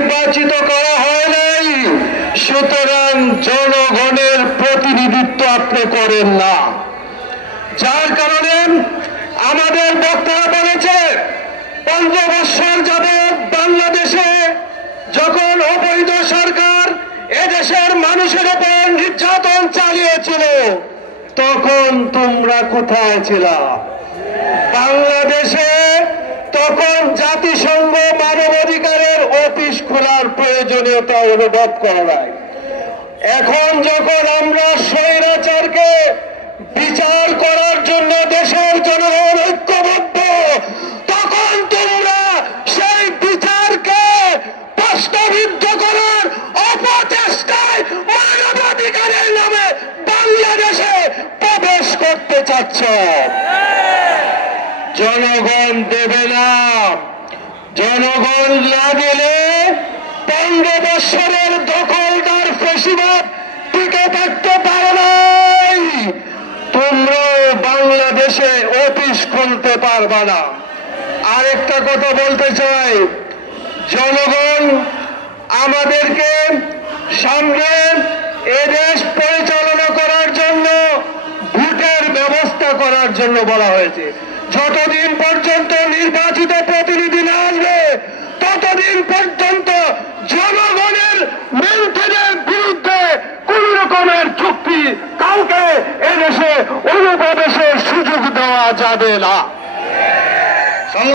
নির্বাচিত করা হয় নাই, সুতরাং জনগণের প্রতিনিধিত্ব আপনি করেন না। যার কারণে আমাদের বক্তারা বলেছে 15 বছর যাবৎ বাংলাদেশে যখন অবৈধ সরকার এদেশের মানুষের উপর নির্যাতন চালিয়েছিল, তখন তোমরা কোথায় ছিলা? বাংলাদেশে তখন জাতিসংঘ মানবাধিকারের অফিস খোলার প্রয়োজনীয়তা অনুভব করা নাই। এখন যখন আমরা স্বৈরাচারকে বিচার করার জন্য দেশের জনগণ ঐক্যবদ্ধ, তখন তোমরা সেই বিচারকে প্রশ্নবিদ্ধ করার অপচেষ্টায় মানবাধিকারের নামে বাংলাদেশে প্রবেশ করতে চাচ্ছ। জনগণ দেবে না। জনগণ না দিলে 15 বছরের দখলদার ফ্যাসিবাদ টিকে থাকতে পারে নাই। তোমরা বাংলাদেশে অফিস খুলতে পারবা না। আরেকটা কথা বলতে চাই, জনগণ আমাদেরকে সামনে এদেশ পরিচালনা করার জন্য ভোটের ব্যবস্থা করার জন্য বলা হয়েছে। যতদিন পর্যন্ত নির্বাচিত প্রতিনিধি না আসবে, ততদিন পর্যন্ত জনগণের মেন্টেনের বিরুদ্ধে কোন রকমের চুক্তি কাউকে এদেশে অনুপ্রবেশের সুযোগ দেওয়া যাবে না।